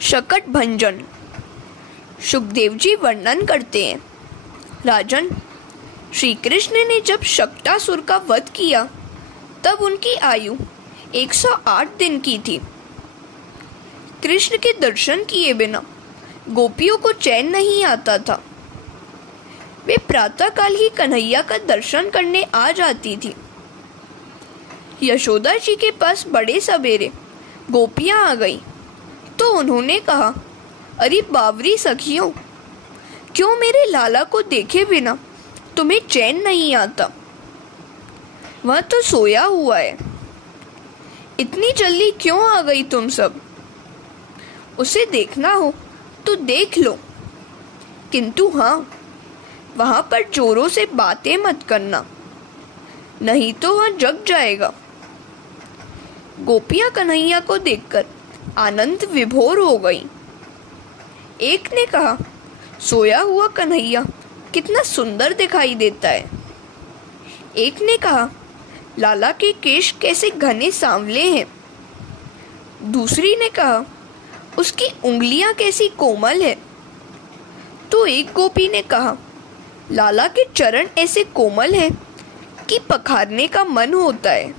शकट भंजन। सुखदेव जी वर्णन करते हैं, राजन, श्री कृष्ण ने जब शक्टासुर का वध किया तब उनकी आयु 108 दिन की थी। कृष्ण के दर्शन किए बिना गोपियों को चैन नहीं आता था। वे प्रातःकाल ही कन्हैया का दर्शन करने आ जाती थी। यशोदा जी के पास बड़े सवेरे गोपियां आ गईं, तो उन्होंने कहा, अरे बावरी सखियों, क्यों मेरे लाला को देखे बिना तुम्हें चैन नहीं आता? वह तो सोया हुआ है। इतनी जल्दी क्यों आ गई तुम सब? उसे देखना हो तो देख लो, किंतु हाँ, वहां पर जोरों से बातें मत करना, नहीं तो वह जग जाएगा। गोपियां कन्हैया को देखकर आनंद विभोर हो गईं। एक ने कहा, सोया हुआ कन्हैया कितना सुंदर दिखाई देता है। एक ने कहा, लाला के केश कैसे घने सांवले हैं। दूसरी ने कहा, उसकी उंगलियां कैसी कोमल है। तो एक गोपी ने कहा, लाला के चरण ऐसे कोमल हैं कि पखारने का मन होता है।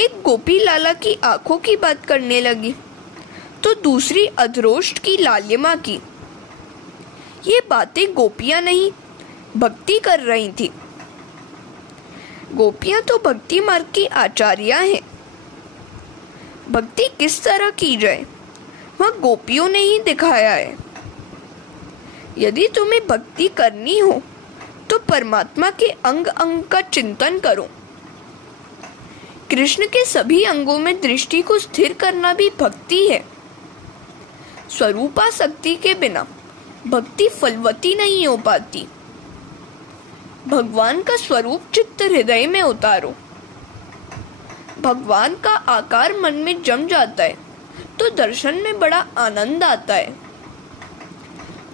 एक गोपी लाला की आंखों की बात करने लगी, तो दूसरी अधरोष्ट की लालिमा की। ये बातें गोपियां नहीं, भक्ति कर रही थी। गोपियां तो भक्ति मार्ग की आचार्या हैं। भक्ति किस तरह की जाए, वह गोपियों ने ही दिखाया है। यदि तुम्हें भक्ति करनी हो तो परमात्मा के अंग अंग का चिंतन करो। कृष्ण के सभी अंगों में दृष्टि को स्थिर करना भी भक्ति है। स्वरूपासक्ति के बिना भक्ति फलवती नहीं हो पाती। भगवान का स्वरूप चित्त हृदय में उतारो। भगवान का आकार मन में जम जाता है तो दर्शन में बड़ा आनंद आता है।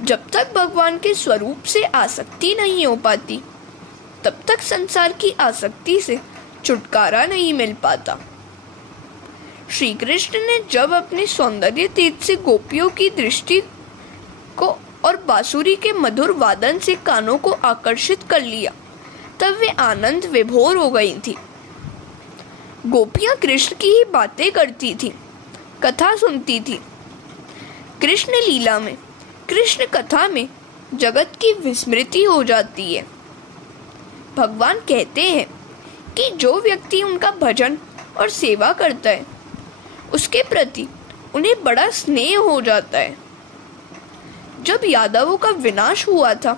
जब तक भगवान के स्वरूप से आसक्ति नहीं हो पाती, तब तक संसार की आसक्ति से छुटकारा नहीं मिल पाता। श्री कृष्ण ने जब अपने सौंदर्य तीर्थ से गोपियों की दृष्टि को और बांसुरी के मधुर वादन से कानों को आकर्षित कर लिया, तब वे आनंद विभोर हो गई थी। गोपियां कृष्ण की ही बातें करती थी, कथा सुनती थी। कृष्ण लीला में, कृष्ण कथा में जगत की विस्मृति हो जाती है। भगवान कहते हैं कि जो व्यक्ति उनका भजन और सेवा करता है, उसके प्रति उन्हें बड़ा स्नेह हो जाता है। जब यादवों का विनाश हुआ था,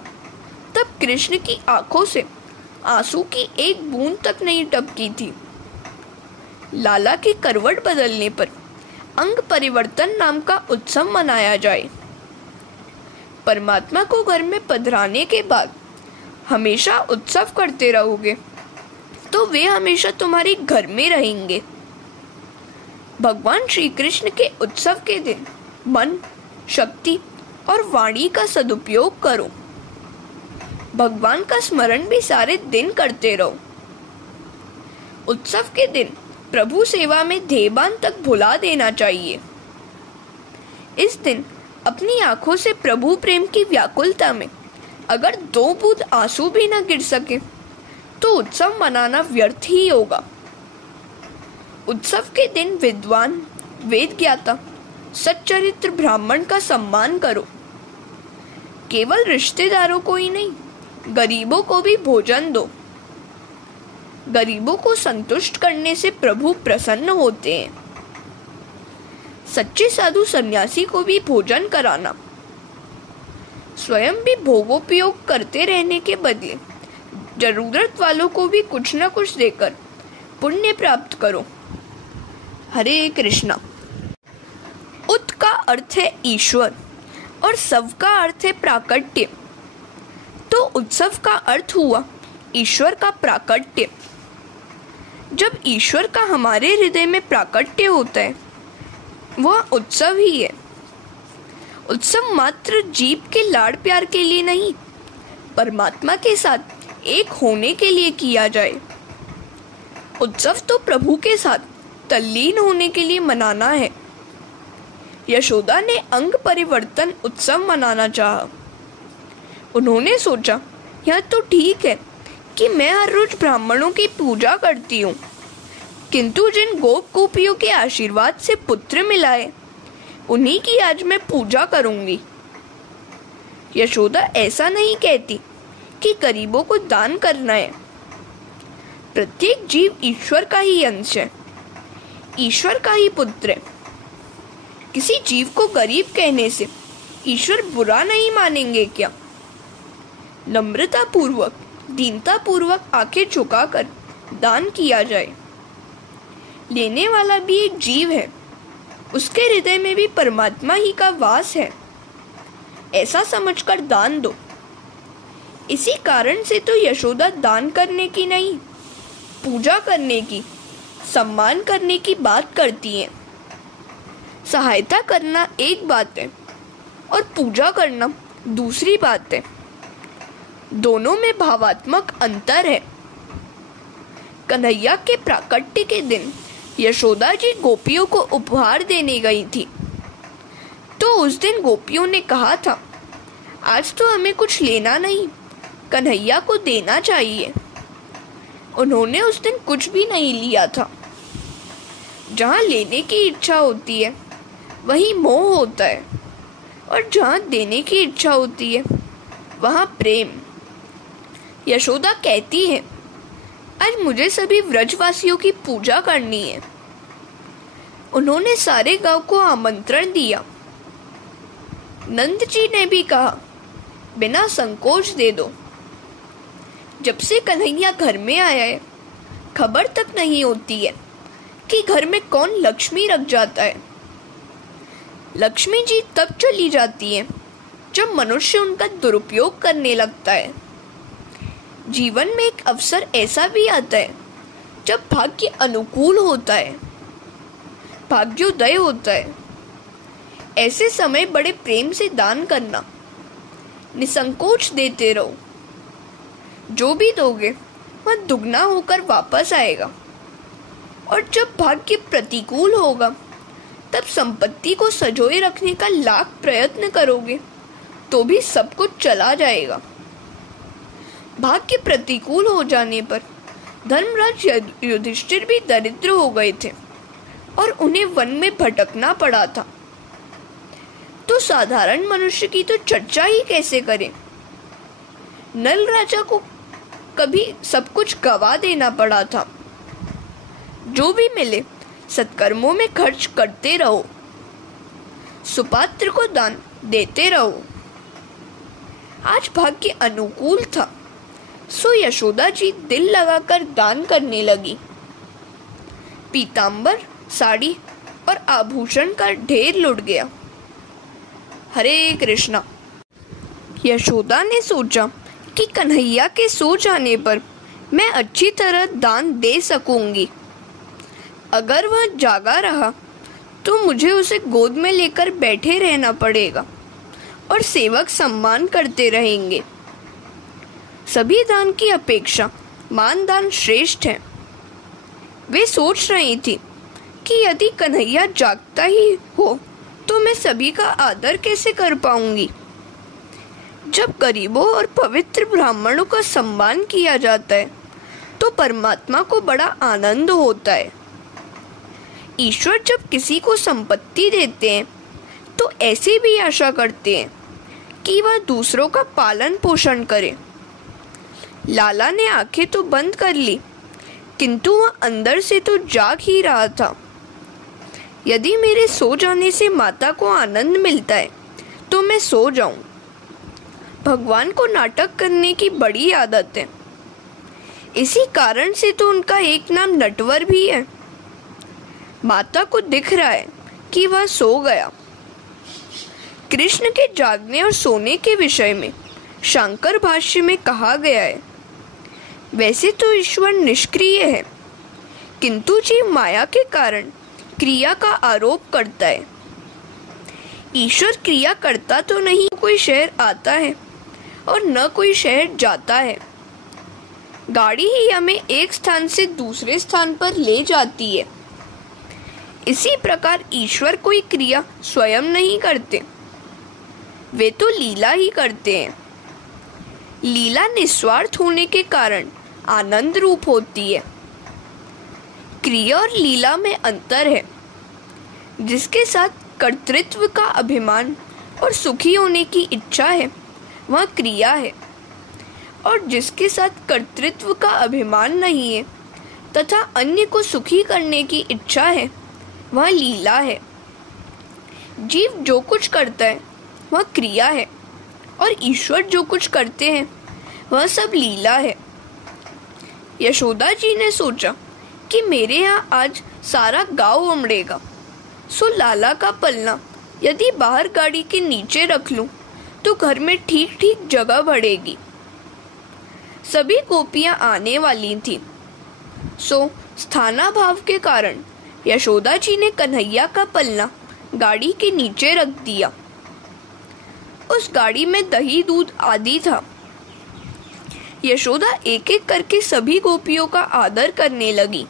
तब कृष्ण की आंखों से आंसू की एक बूंद तक नहीं टपकी थी। लाला के करवट बदलने पर अंग परिवर्तन नाम का उत्सव मनाया जाए। परमात्मा को घर में पधराने के बाद हमेशा उत्सव करते रहोगे तो वे हमेशा तुम्हारे घर में रहेंगे। भगवान श्री कृष्ण के उत्सव के दिन मन, शक्ति और वाणी का सदुपयोग करो। भगवान का स्मरण भी सारे दिन करते रहो। उत्सव के दिन प्रभु सेवा में ध्येयबान तक भुला देना चाहिए। इस दिन अपनी आंखों से प्रभु प्रेम की व्याकुलता में अगर 2 बूंद आंसू भी न गिर सके तो उत्सव मनाना व्यर्थ ही होगा। उत्सव के दिन विद्वान, वेद ज्ञाता, सच्चरित्र ब्राह्मण का सम्मान करो। केवल रिश्तेदारों को ही नहीं, गरीबों को भी भोजन दो। गरीबों को संतुष्ट करने से प्रभु प्रसन्न होते हैं। सच्चे साधु सन्यासी को भी भोजन कराना। स्वयं भी भोगोपयोग करते रहने के बदले जरूरत वालों को भी कुछ न कुछ देकर पुण्य प्राप्त करो। हरे कृष्णा। उत का अर्थ है ईश्वर और सव का अर्थ है प्राकट्य। तो उत्सव का अर्थ हुआ ईश्वर का प्राकट्य। जब ईश्वर का हमारे हृदय में प्राकट्य होता है, वह उत्सव ही है। उत्सव मात्र जीव के लाड़ प्यार के लिए नहीं, परमात्मा के साथ एक होने के लिए किया जाए। उत्सव तो प्रभु के साथ तल्लीन होने के लिए मनाना है। यशोदा ने अंग परिवर्तन उत्सव मनाना चाहा। उन्होंने सोचा, यह तो ठीक है कि मैं हर रोज ब्राह्मणों की पूजा करती हूँ, किंतु जिन गोप गोपियों के आशीर्वाद से पुत्र मिला है, उन्हीं की आज मैं पूजा करूंगी। यशोदा ऐसा नहीं कहती कि गरीबों को दान करना है। प्रत्येक जीव ईश्वर का ही अंश है, ईश्वर का ही पुत्र है। किसी जीव को गरीब कहने से ईश्वर बुरा नहीं मानेंगे क्या? नम्रता पूर्वक, दीनता पूर्वक आंखें झुकाकर दान किया जाए। लेने वाला भी एक जीव है, उसके हृदय में भी परमात्मा ही का वास है, ऐसा समझकर दान दो। इसी कारण से तो यशोदा दान करने की नहीं, पूजा करने की, सम्मान करने की बात करती हैं। सहायता करना एक बात है और पूजा करना दूसरी बात है। दोनों में भावात्मक अंतर है। कन्हैया के प्राकट्य के दिन यशोदा जी गोपियों को उपहार देने गई थी, तो उस दिन गोपियों ने कहा था, आज तो हमें कुछ लेना नहीं, कन्हैया को देना चाहिए। उन्होंने उस दिन कुछ भी नहीं लिया था। जहाँ लेने की इच्छा होती है वहीं मोह होता है, और जहाँ देने की इच्छा होती है वहाँ प्रेम। यशोदा कहती है, आज मुझे सभी व्रजवासियों की पूजा करनी है। उन्होंने सारे गांव को आमंत्रण दिया। नंद जी ने भी कहा, बिना संकोच दे दो। जब से कन्हैया घर में आया है, खबर तक नहीं होती है कि घर में कौन लक्ष्मी रख जाता है। लक्ष्मी जी तब चली जाती है जब मनुष्य उनका दुरुपयोग करने लगता है। जीवन में एक अवसर ऐसा भी आता है जब भाग्य अनुकूल होता है, भाग्योदय होता है। ऐसे समय बड़े प्रेम से दान करना, निसंकोच देते रहो। जो भी दोगे वह दुगना होकर वापस आएगा, और जब भाग्य प्रतिकूल होगा तब संपत्ति को संजोए रखने का लाख प्रयत्न करोगे तो भी सब कुछ चला जाएगा। भाग्य प्रतिकूल हो जाने पर धर्मराज युधिष्ठिर भी दरिद्र हो गए थे और उन्हें वन में भटकना पड़ा था। तो साधारण मनुष्य की तो चर्चा ही कैसे करें। नल राजा को कभी सब कुछ गवा देना पड़ा था। जो भी मिले सत्कर्मों में खर्च करते रहो, सुपात्र को दान देते रहो। आज भाग्य अनुकूल था, सो यशोदा जी दिल लगाकर दान करने लगी। पीतांबर, साड़ी और आभूषण का ढेर लुट गया। हरे कृष्णा। यशोदा ने सोचा कि कन्हैया के सो जाने पर मैं अच्छी तरह दान दे सकूंगी। अगर वह जागा रहा तो मुझे उसे गोद में लेकर बैठे रहना पड़ेगा और सेवक सम्मान करते रहेंगे। सभी दान की अपेक्षा मानदान श्रेष्ठ है। वे सोच रही थी कि यदि कन्हैया जागता ही हो तो मैं सभी का आदर कैसे कर पाऊंगी। जब गरीबों और पवित्र ब्राह्मणों का सम्मान किया जाता है तो परमात्मा को बड़ा आनंद होता है। ईश्वर जब किसी को संपत्ति देते हैं तो ऐसी भी आशा करते हैं कि वह दूसरों का पालन पोषण करे। लाला ने आंखें तो बंद कर ली, किंतु वह अंदर से तो जाग ही रहा था। यदि मेरे सो जाने से माता को आनंद मिलता है तो मैं सो जाऊं। भगवान को नाटक करने की बड़ी आदत है। इसी कारण से तो उनका एक नाम नटवर भी है। माता को दिख रहा है कि वह सो गया। कृष्ण के जागने और सोने के विषय में शांकर भाष्य में कहा गया है, वैसे तो ईश्वर निष्क्रिय है, किंतु जीव माया के कारण क्रिया का आरोप करता है। ईश्वर क्रिया करता तो नहीं, कोई शहर आता है और न कोई शहर जाता है। गाड़ी ही हमें एक स्थान से दूसरे स्थान पर ले जाती है। इसी प्रकार ईश्वर कोई क्रिया स्वयं नहीं करते, वे तो लीला ही करते हैं। लीला निस्वार्थ होने के कारण आनंद रूप होती है। क्रिया और लीला में अंतर है। जिसके साथ कर्तृत्व का अभिमान और सुखी होने की इच्छा है वह क्रिया है, और जिसके साथ कर्तृत्व का अभिमान नहीं है तथा अन्य को सुखी करने की इच्छा है वह लीला है। जीव जो कुछ करता है वह क्रिया है, और ईश्वर जो कुछ करते हैं वह सब लीला है। यशोदा जी ने सोचा कि मेरे यहाँ आज सारा गांव उमड़ेगा, सो लाला का पलना यदि बाहर गाड़ी के नीचे रख लूं तो घर में ठीक ठीक जगह बढ़ेगी। सभी गोपियां आने वाली थीं, सो स्थानाभाव के कारण यशोदा जी ने कन्हैया का पलना गाड़ी के नीचे रख दिया। उस गाड़ी में दही दूध आदि था। यशोदा एक एक करके सभी गोपियों का आदर करने लगी।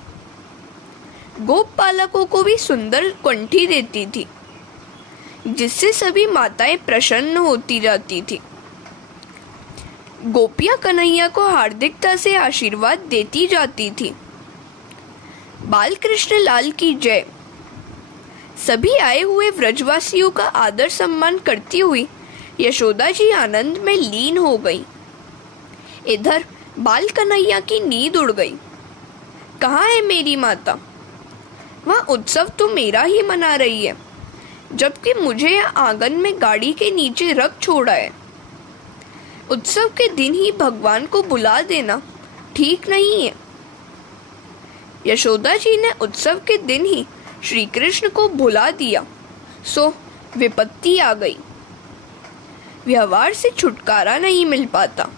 गोप पालकों को भी सुंदर कंठी देती थी, जिससे सभी माताएं प्रसन्न होती जाती थी। गोपियां कन्हैया को हार्दिकता से आशीर्वाद देती जाती थी। बाल कृष्ण लाल की जय। सभी आए हुए व्रजवासियों का आदर सम्मान करती हुई यशोदा जी आनंद में लीन हो गई। इधर बाल कन्हैया की नींद उड़ गई। कहाँ है मेरी माता? वह उत्सव तो मेरा ही मना रही है, जबकि मुझे आंगन में गाड़ी के नीचे रख छोड़ा है। उत्सव के दिन ही भगवान को बुला देना ठीक नहीं है। यशोदा जी ने उत्सव के दिन ही श्री कृष्ण को भुला दिया, सो विपत्ति आ गई। व्यवहार से छुटकारा नहीं मिल पाता,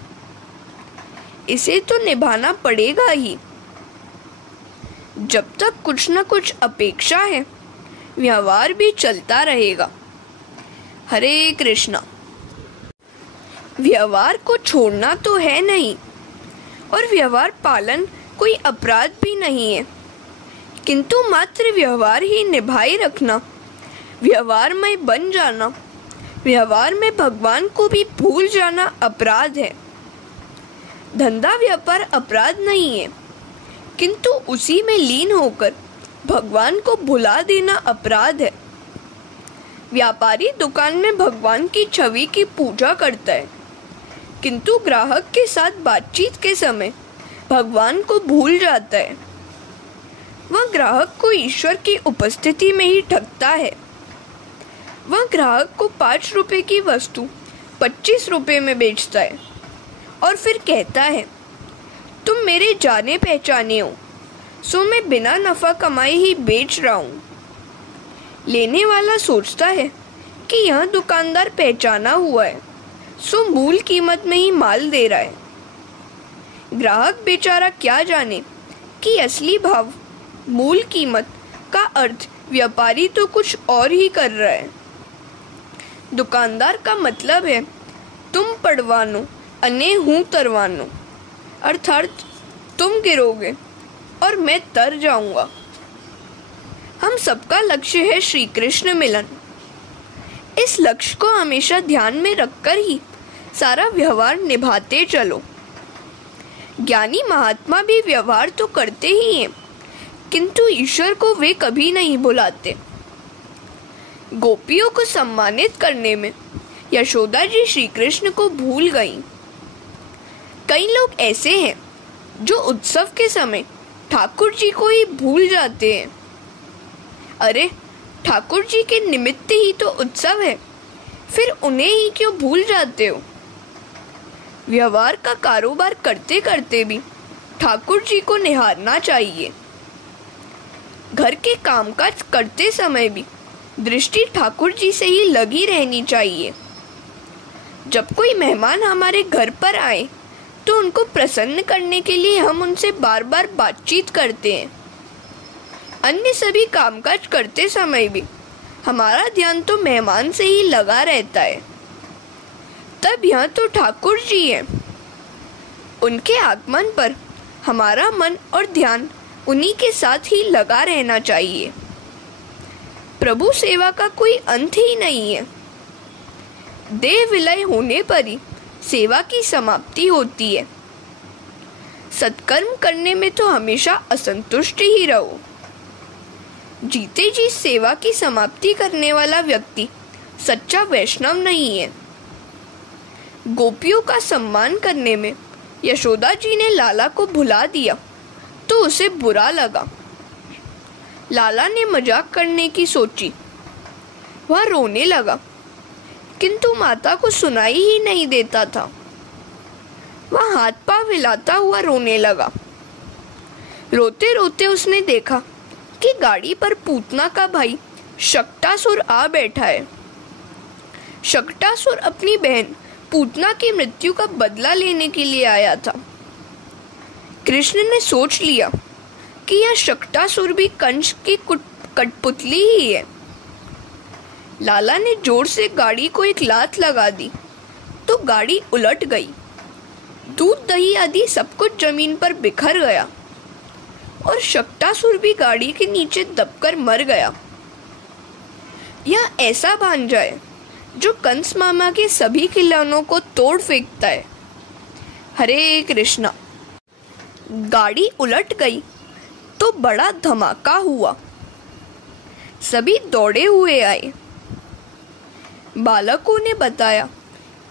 इसे तो निभाना पड़ेगा ही। जब तक कुछ न कुछ अपेक्षा है, व्यवहार भी चलता रहेगा। हरे कृष्णा। व्यवहार को छोड़ना तो है नहीं, और व्यवहार पालन कोई अपराध भी नहीं है, किंतु मात्र व्यवहार ही निभाए रखना, व्यवहार में बन जाना, व्यवहार में भगवान को भी भूल जाना अपराध है। धंधा व्यापार अपराध नहीं है, किंतु उसी में लीन होकर भगवान को भुला देना अपराध है। व्यापारी दुकान में भगवान की छवि की पूजा करता है, किंतु ग्राहक के साथ बातचीत के समय भगवान को भूल जाता है। वह ग्राहक को ईश्वर की उपस्थिति में ही ठगता है। वह ग्राहक को 5 रुपए की वस्तु 25 रुपए में बेचता है और फिर कहता है, तुम मेरे जाने पहचाने हो, सो मैं बिना नफा कमाए ही बेच रहा हूँ। लेने वाला सोचता है कि यह दुकानदार पहचाना हुआ है, सो मूल कीमत में ही माल दे रहा है। ग्राहक बेचारा क्या जाने कि असली भाव, मूल कीमत का अर्थ व्यापारी तो कुछ और ही कर रहा है। दुकानदार का मतलब है, तुम पड़वानो अने हूँ तरवानो, अर्थात तुम गिरोगे और मैं तर जाऊंगा। हम सबका लक्ष्य है श्री कृष्ण मिलन। इस लक्ष्य को हमेशा ध्यान में रखकर ही सारा व्यवहार निभाते चलो। ज्ञानी महात्मा भी व्यवहार तो करते ही हैं, किंतु ईश्वर को वे कभी नहीं भुलाते। गोपियों को सम्मानित करने में यशोदा जी श्री कृष्ण को भूल गईं। कई लोग ऐसे हैं जो उत्सव के समय ठाकुर जी को ही भूल जाते हैं। अरे, ठाकुर जी के निमित्त ही तो उत्सव है, फिर उन्हें ही क्यों भूल जाते हो? व्यवहार का कारोबार करते करते भी ठाकुर जी को निहारना चाहिए। घर के कामकाज करते समय भी दृष्टि ठाकुर जी से ही लगी रहनी चाहिए। जब कोई मेहमान हमारे घर पर आए तो उनको प्रसन्न करने के लिए हम उनसे बार बार बातचीत करते हैं। अन्य सभी कामकाज करते समय भी हमारा ध्यान तो मेहमान से ही लगा रहता है। तब यह तो ठाकुर जी हैं। उनके आगमन पर हमारा मन और ध्यान उन्हीं के साथ ही लगा रहना चाहिए। प्रभु सेवा का कोई अंत ही नहीं है। देह विलय होने पर ही सेवा की समाप्ति होती है। सत्कर्म करने में तो हमेशा असंतुष्ट ही रहो। जीते जी सेवा की समाप्ति करने वाला व्यक्ति सच्चा वैष्णव नहीं है। गोपियों का सम्मान करने में यशोदा जी ने लाला को भुला दिया तो उसे बुरा लगा। लाला ने मजाक करने की सोची, वह रोने लगा, किंतु माता को सुनाई ही नहीं देता था। वह हाथ पांव हिलाता हुआ रोने लगा। रोते रोते उसने देखा कि गाड़ी पर पूतना का भाई शक्टासुर आ बैठा है। शक्टासुर अपनी बहन पूतना की मृत्यु का बदला लेने के लिए आया था। कृष्ण ने सोच लिया कि यह शक्टासुर भी कंस की कठपुतली ही है। लाला ने जोर से गाड़ी को एक लात लगा दी तो गाड़ी उलट गई। दूध दही आदि सब कुछ जमीन पर बिखर गया और शक्टासुर भी गाड़ी के नीचे दबकर मर गया। यह ऐसा भांजा है जो कंस मामा के सभी खिलौनों को तोड़ फेंकता है। हरे कृष्णा। गाड़ी उलट गई तो बड़ा धमाका हुआ। सभी दौड़े हुए आए। बालकों ने बताया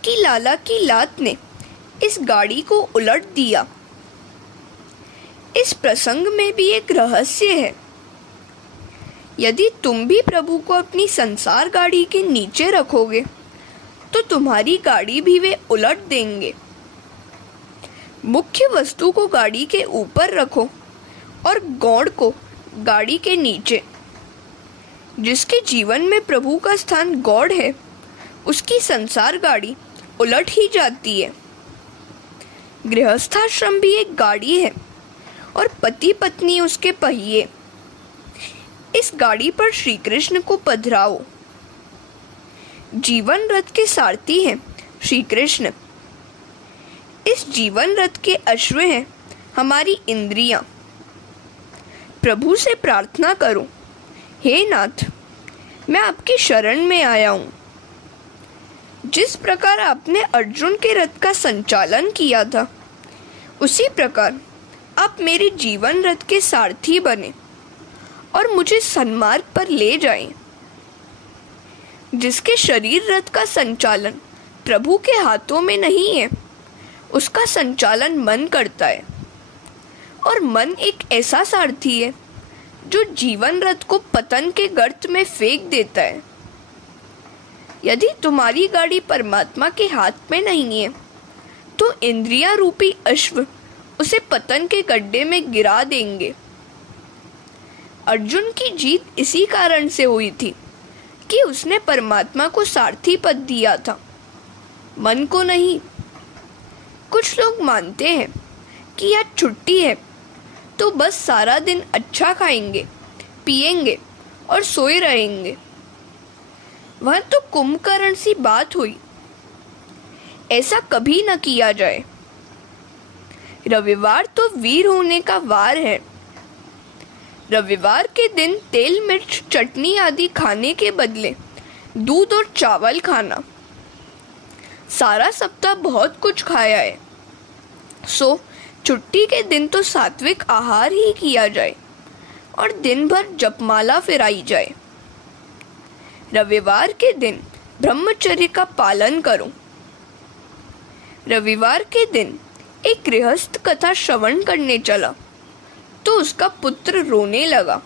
कि लाला की लात ने इस गाड़ी को उलट दिया। इस प्रसंग में भी एक रहस्य है। यदि तुम भी प्रभु को अपनी संसार गाड़ी के नीचे रखोगे तो तुम्हारी गाड़ी भी वे उलट देंगे। मुख्य वस्तु को गाड़ी के ऊपर रखो और गौड़ को गाड़ी के नीचे। जिसके जीवन में प्रभु का स्थान गौड़ है उसकी संसार गाड़ी उलट ही जाती है। गृहस्थाश्रम भी एक गाड़ी है और पति पत्नी उसके पहिए। इस गाड़ी पर श्री कृष्ण को पधराओ। जीवन रथ के सारथी हैं श्री कृष्ण। इस जीवन रथ के अश्व हैं हमारी इंद्रियां। प्रभु से प्रार्थना करो, हे नाथ, मैं आपकी शरण में आया हूँ। जिस प्रकार आपने अर्जुन के रथ का संचालन किया था उसी प्रकार आप मेरे जीवन रथ के सारथी बने और मुझे सन्मार्ग पर ले जाएं। जिसके शरीर रथ का संचालन प्रभु के हाथों में नहीं है उसका संचालन मन करता है और मन एक ऐसा सारथी है जो जीवन रथ को पतन के गर्त में फेंक देता है। यदि तुम्हारी गाड़ी परमात्मा के हाथ में नहीं है तो इंद्रिया रूपी अश्व उसे पतन के गड्ढे में गिरा देंगे। अर्जुन की जीत इसी कारण से हुई थी कि उसने परमात्मा को सारथी पद दिया था, मन को नहीं। कुछ लोग मानते हैं कि यह छुट्टी है तो बस सारा दिन अच्छा खाएंगे, पिएंगे और सोए रहेंगे। वह तो कुंभकर्ण सी बात हुई। ऐसा कभी न किया जाए। रविवार तो वीर होने का वार है। रविवार के दिन तेल मिर्च चटनी आदि खाने के बदले दूध और चावल खाना। सारा सप्ताह बहुत कुछ खाया है, सो छुट्टी के दिन तो सात्विक आहार ही किया जाए और दिन भर जपमाला फिराई जाए। रविवार के दिन ब्रह्मचर्य का पालन करो। रविवार के दिन एक गृहस्थ कथा श्रवण करने चला तो उसका पुत्र रोने लगा।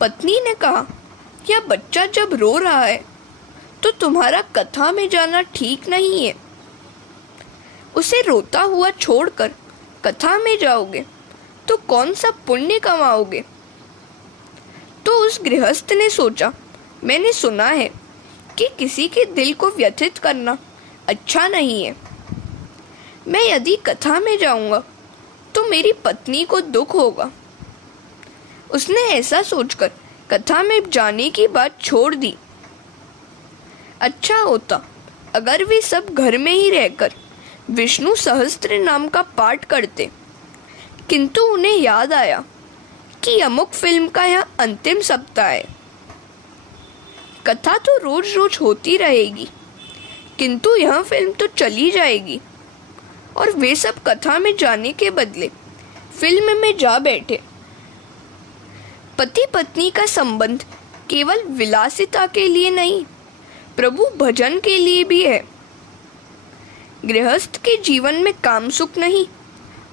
पत्नी ने कहा, यह बच्चा जब रो रहा है तो तुम्हारा कथा में जाना ठीक नहीं है। उसे रोता हुआ छोड़कर कथा में जाओगे तो कौन सा पुण्य कमाओगे। तो उस गृहस्थ ने सोचा, मैंने सुना है कि किसी के दिल को व्यथित करना अच्छा नहीं है। मैं यदि कथा में जाऊंगा तो मेरी पत्नी को दुख होगा। उसने ऐसा सोचकर कथा में जाने की बात छोड़ दी। अच्छा होता अगर वे सब घर में ही रहकर विष्णु सहस्त्र नाम का पाठ करते, किंतु उन्हें याद आया कि अमुक फिल्म का यह अंतिम सप्ताह है। कथा तो रोज रोज होती रहेगी, किंतु यह फिल्म तो चली जाएगी। और वे सब कथा में जाने के बदले फिल्म में जा बैठे। पति पत्नी का संबंध केवल विलासिता के लिए नहीं, प्रभु भजन के लिए भी है। गृहस्थ के जीवन में काम सुख नहीं,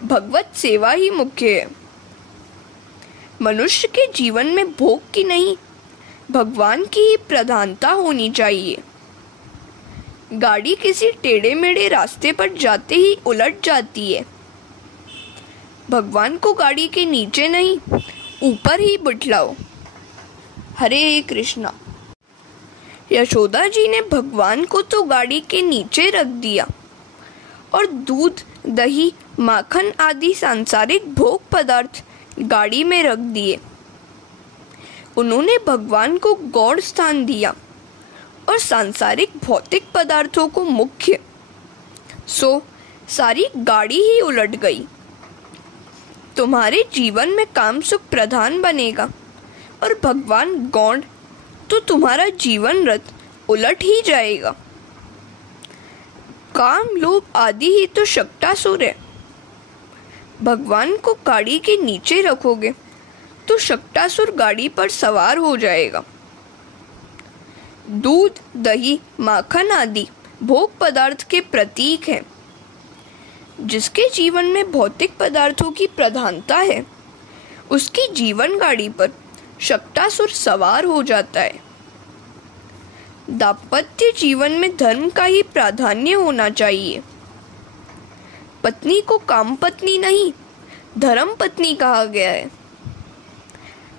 भगवत सेवा ही मुख्य है। मनुष्य के जीवन में भोग की नहीं, भगवान की ही प्रधानता होनी चाहिए। गाड़ी किसी टेढ़े मेढ़े रास्ते पर जाते ही उलट जाती है। भगवान को गाड़ी के नीचे नहीं, ऊपर ही बिठाओ। हरे कृष्णा। यशोदा जी ने भगवान को तो गाड़ी के नीचे रख दिया और दूध, दही, माखन आदि सांसारिक भोग पदार्थ गाड़ी में रख दिए। उन्होंने भगवान को गौण स्थान दिया और सांसारिक भौतिक पदार्थों को मुख्य। सो सारी गाड़ी ही उलट गई। तुम्हारे जीवन में काम सुख प्रधान बनेगा और भगवान गौण, तो तुम्हारा जीवन रथ उलट ही जाएगा। काम, लोभ आदि ही तो शक्टासुर है। भगवान को गाड़ी के नीचे रखोगे तो शक्टासुर गाड़ी पर सवार हो जाएगा। दूध, दही, माखन आदि भोग पदार्थ के प्रतीक हैं। जिसके जीवन में भौतिक पदार्थों की प्रधानता है, उसकी जीवन गाड़ी पर शक्टासुर सवार हो जाता है। दाम्पत्य जीवन में धर्म का ही प्राधान्य होना चाहिए। पत्नी को काम पत्नी नहीं, धर्म पत्नी कहा गया है।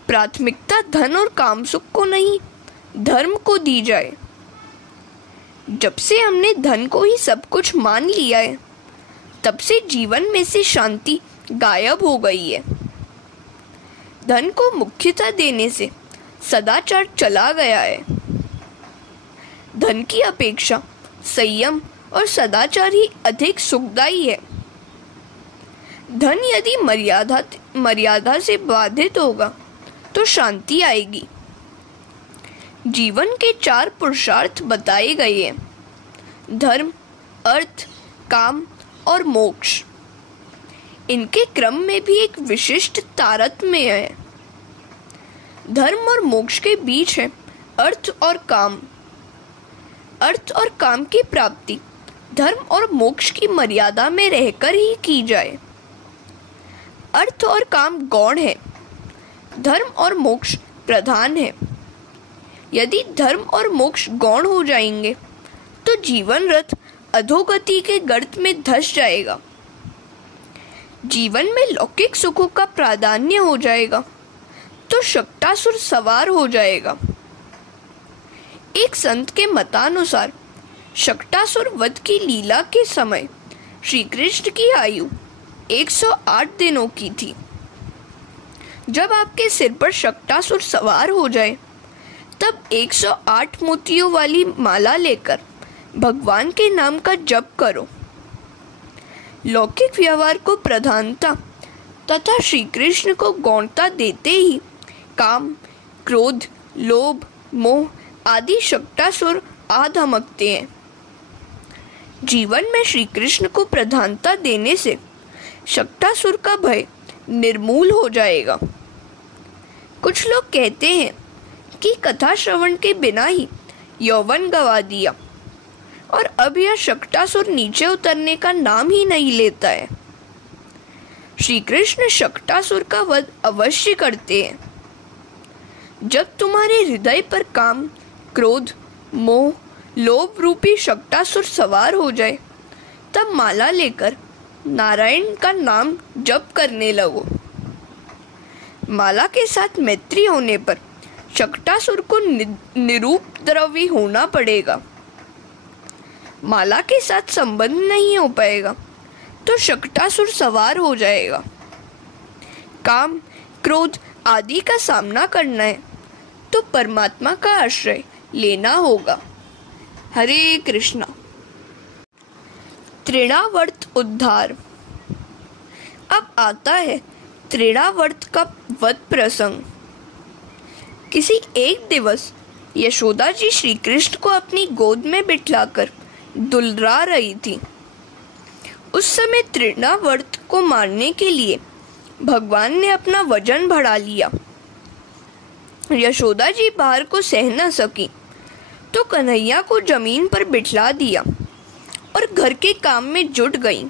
प्राथमिकता धन और काम सुख को नहीं, धर्म को दी जाए। जब से हमने धन को ही सब कुछ मान लिया है, तब से जीवन में से शांति गायब हो गई है। धन को मुख्यता देने से सदाचार चला गया है। धन की अपेक्षा संयम और सदाचार ही अधिक सुखदायी है। धन यदि मर्यादा से बाधित होगा तो शांति आएगी। जीवन के 4 पुरुषार्थ बताए गए हैं: धर्म, अर्थ, काम और मोक्ष। इनके क्रम में भी एक विशिष्ट तारतम्य है। धर्म और मोक्ष के बीच है अर्थ और काम। अर्थ और काम की प्राप्ति धर्म और मोक्ष की मर्यादा में रहकर ही की जाए। अर्थ और काम गौण है, धर्म और मोक्ष प्रधान है। यदि धर्म और मोक्ष गौण हो जाएंगे तो जीवन रथ अधोगति के गर्त में धंस जाएगा। जीवन में लौकिक सुखों का प्राधान्य हो जाएगा तो शक्टासुर सवार हो जाएगा। एक संत के मतानुसार शक्टासुर वध की लीला के समय श्री कृष्ण की आयु 108 दिनों की थी। जब आपके सिर पर शक्टासुर सवार हो जाए, तब 108 मोतियों वाली माला लेकर भगवान के नाम का जप करो। लौकिक व्यवहार को प्रधानता तथा श्री कृष्ण को गौणता देते ही काम, क्रोध, लोभ, मोह आदि शक्टासुर आ धमकते हैं। जीवन में श्री कृष्ण को प्रधानता देने से शक्टासुर का भय निर्मूल हो जाएगा। कुछ लोग कहते हैं कि कथा श्रवण के बिना ही यौवन गवा दिया और अब यह शक्टासुर नीचे उतरने का नाम ही नहीं लेता है। श्री कृष्ण शक्टासुर का वध अवश्य करते हैं। जब तुम्हारे हृदय पर काम, क्रोध, मोह, लोभ रूपी शक्टासुर सवार हो जाए, तब माला लेकर नारायण का नाम जप करने लगो। माला के साथ मैत्री होने पर शक्टासुर को निरुपद्रवी होना पड़ेगा। माला के साथ संबंध नहीं हो पाएगा तो शक्टासुर सवार हो जाएगा। काम, क्रोध आदि का सामना करना है तो परमात्मा का आश्रय लेना होगा। हरे कृष्णा। तृणावर्त उद्धार। अब आता है तृणावर्त का वध प्रसंग। किसी एक दिवस यशोदा जी श्री कृष्ण को अपनी गोद में बिठलाकर दुलरा रही थी। उस समय तृणावर्त को मारने के लिए भगवान ने अपना वजन बढ़ा लिया। यशोदा जी भार को सह न सकी तो कन्हैया को जमीन पर बिठला दिया और घर के काम में जुट गई।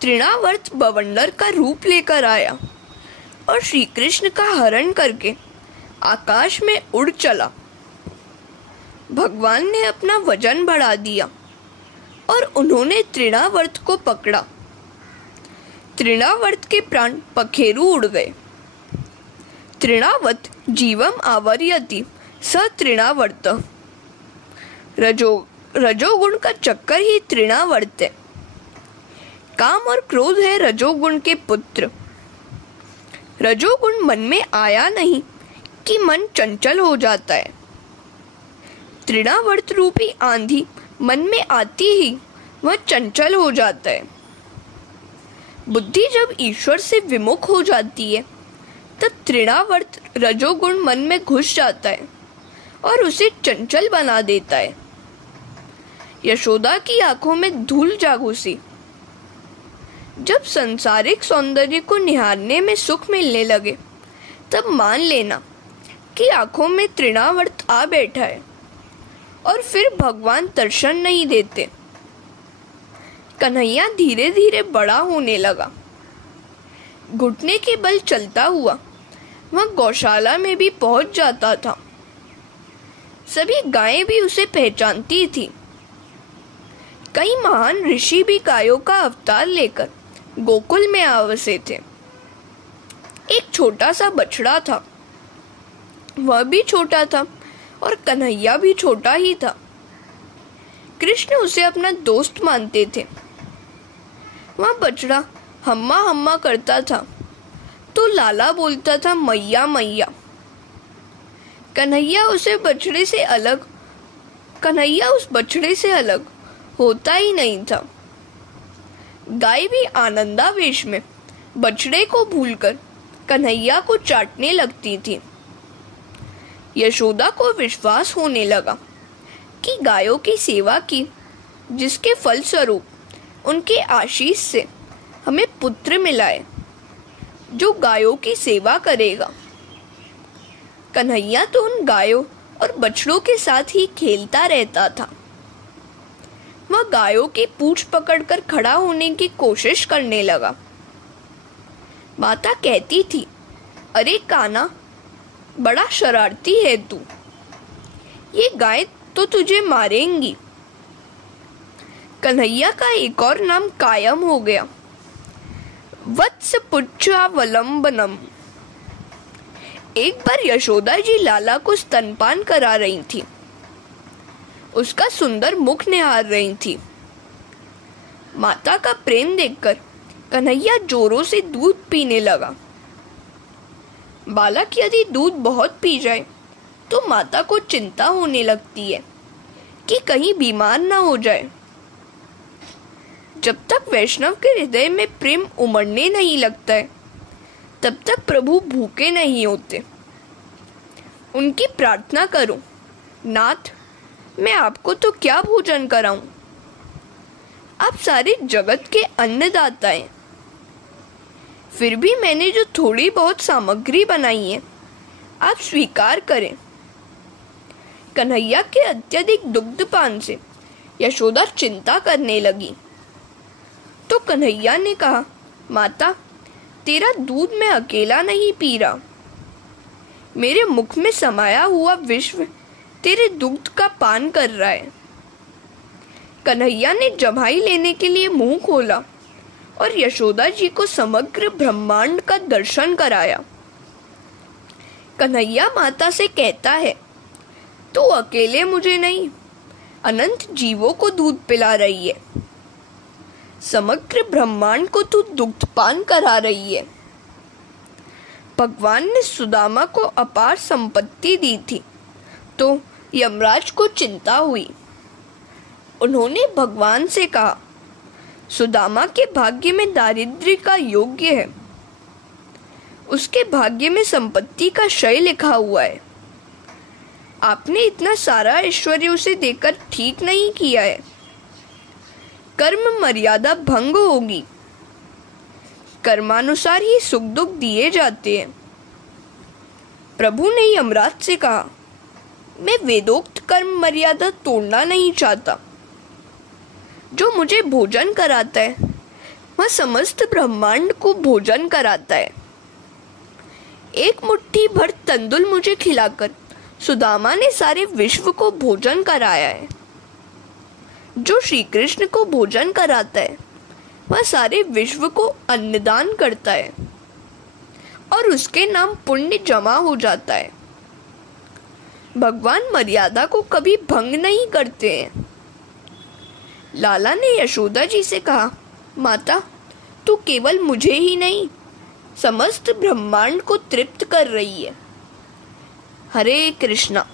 तृणावर्त बवंडर का रूप लेकर आया और श्री कृष्ण का हरण करके आकाश में उड़ चला। भगवान ने अपना वजन बढ़ा दिया और उन्होंने तृणावर्त को पकड़ा। तृणावर्त के प्राण पखेरु उड़ गए। तृणावत जीवम आवर्यति स तृणावर्त। रजोगुण का चक्कर ही तृणावर्त है। काम और क्रोध है रजोगुण के पुत्र। रजोगुण मन में आया नहीं कि मन चंचल हो जाता है। तृणावर्त रूपी आंधी मन में आती ही वह चंचल हो जाता है। बुद्धि जब ईश्वर से विमुख हो जाती है तब तृणावर्त रजोगुण मन में घुस जाता है और उसे चंचल बना देता है। यशोदा की आंखों में धूल जा घुसी। जब संसारिक सौंदर्य को निहारने में सुख मिलने लगे तब मान लेना कि आंखों में तृणावर्त आ बैठा है और फिर भगवान दर्शन नहीं देते। कन्हैया धीरे धीरे बड़ा होने लगा। घुटने के बल चलता हुआ वह गौशाला में भी पहुंच जाता था। सभी गायें भी उसे पहचानती थी। कई महान ऋषि भी गायों का अवतार लेकर गोकुल में आवासे थे। एक छोटा सा बछड़ा था। वह भी छोटा था और कन्हैया भी छोटा ही था। कृष्ण उसे अपना दोस्त मानते थे। वह बछड़ा हम्मा हम्मा करता था तो लाला बोलता था मैया मैया। कन्हैया उस बछड़े से अलग होता ही नहीं था। गाय भी आनंदावेश में बछड़े को भूलकर कन्हैया को चाटने लगती थी। यशोदा को विश्वास होने लगा कि गायों की सेवा की, जिसके फलस्वरूप उनके आशीष से हमें पुत्र मिला है जो गायों की सेवा करेगा। कन्हैया तो उन गायों और बछड़ों के साथ ही खेलता रहता था। वह गायों की पूंछ पकड़कर खड़ा होने की कोशिश करने लगा। माता कहती थी, अरे काना, बड़ा शरारती है तू, ये गाय तो तुझे मारेंगी। कन्हैया का एक और नाम कायम हो गया, वत्स पुच्छावलंबनम। एक बार यशोदा जी लाला को स्तनपान करा रही थी। उसका सुंदर मुख निहार रही थी। माता का प्रेम देखकर कन्हैया जोरों से दूध पीने लगा। बालक यदि दूध बहुत पी जाए तो माता को चिंता होने लगती है कि कहीं बीमार ना हो जाए। जब तक वैष्णव के हृदय में प्रेम उमड़ने नहीं लगता है तब तक प्रभु भूखे नहीं होते। उनकी प्रार्थना करो, नाथ, मैं आपको तो क्या भोजन कराऊं? आप सारे जगत के अन्नदाता हैं। फिर भी मैंने जो थोड़ी बहुत सामग्री बनाई है आप स्वीकार करें। कन्हैया के अत्यधिक दुग्धपान से यशोदा चिंता करने लगी। तो कन्हैया ने कहा, माता, तेरा दूध मैं अकेला नहीं पी रहा। मेरे मुख में समाया हुआ विश्व तेरे दुग्ध का पान कर रहा है। कन्हैया ने जम्हाई लेने के लिए मुंह खोला और यशोदा जी को समग्र ब्रह्मांड का दर्शन कराया। कन्हैया माता से कहता है, तू अकेले मुझे नहीं, अनंत जीवों को दूध पिला रही है। समग्र ब्रह्मांड को तू दुग्धपान करा रही है। भगवान ने सुदामा को अपार संपत्ति दी थी तो यमराज को चिंता हुई। उन्होंने भगवान से कहा, सुदामा के भाग्य में दारिद्र्य का योग्य है, उसके भाग्य में संपत्ति का क्षय लिखा हुआ है। आपने इतना सारा ऐश्वर्य उसे देकर ठीक नहीं किया है। कर्म मर्यादा भंग होगी। कर्मानुसार ही सुख दुख दिए जाते हैं। प्रभु ने यमराज से कहा, मैं वेदोक्त कर्म मर्यादा तोड़ना नहीं चाहता। जो मुझे भोजन कराता है वह समस्त ब्रह्मांड को भोजन कराता है। एक मुट्ठी भर तंदुल मुझे खिलाकर सुदामा ने सारे विश्व को भोजन कराया है। जो श्री कृष्ण को भोजन कराता है वह सारे विश्व को अन्नदान करता है और उसके नाम पुण्य जमा हो जाता है। भगवान मर्यादा को कभी भंग नहीं करते हैं। लाला ने यशोदा जी से कहा, माता, तू केवल मुझे ही नहीं समस्त ब्रह्मांड को तृप्त कर रही है। हरे कृष्णा।